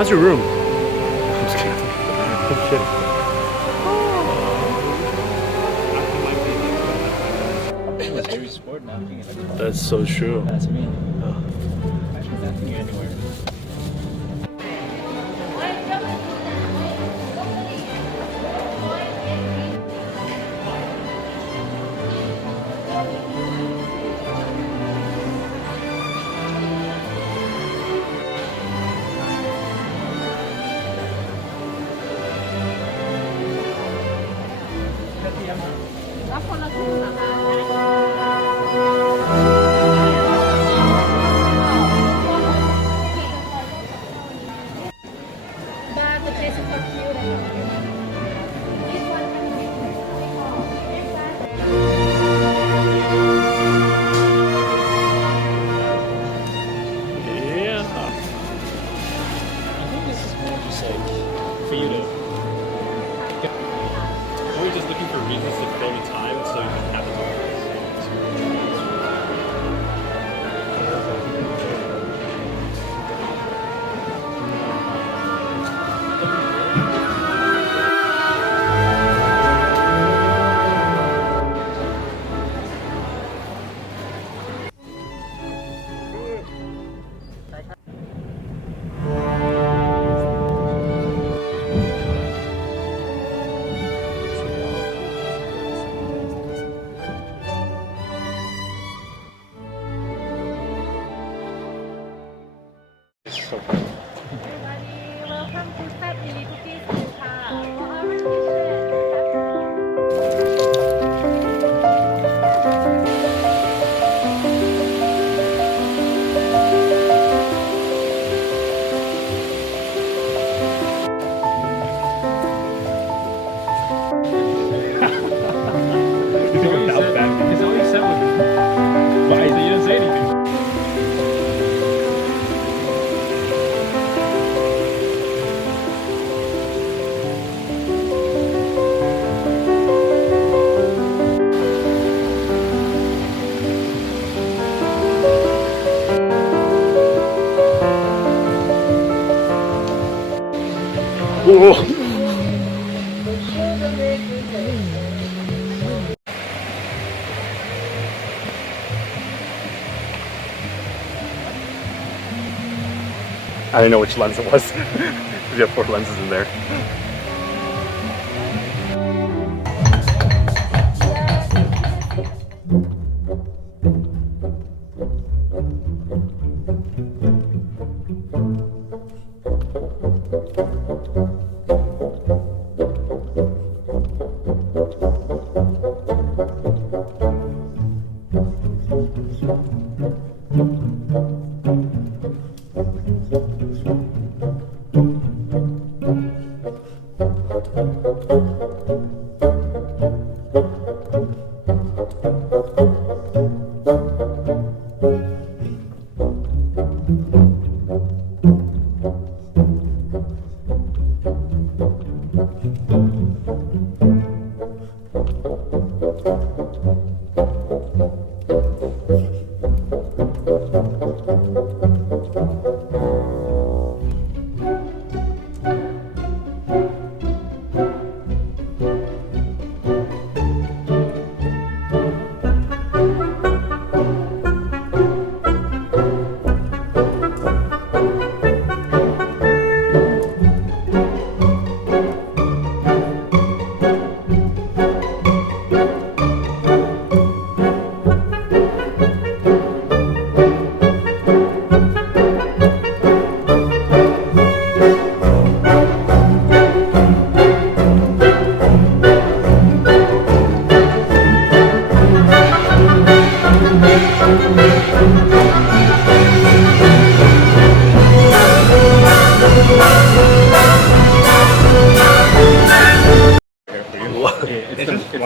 How's your room? I'm just kidding. I'm kidding. That's so true. That's me. Oh. Actually, nothing here anywhere. For you to. We're just looking for reasons to fill the time so you can have it. So fun. Everybody, welcome to Zabb Mini Cookie School ค่ะ For our It's always said with me. Why? So you didn't say anything. Whoa. I didn't know which lens it was. We have 4 lenses in there.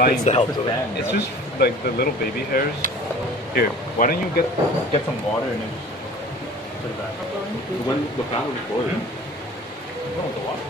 It's the help to it. It's just like the little baby hairs. Here, why don't you get some water and then put it back? When the fountain was boiling. No, the water.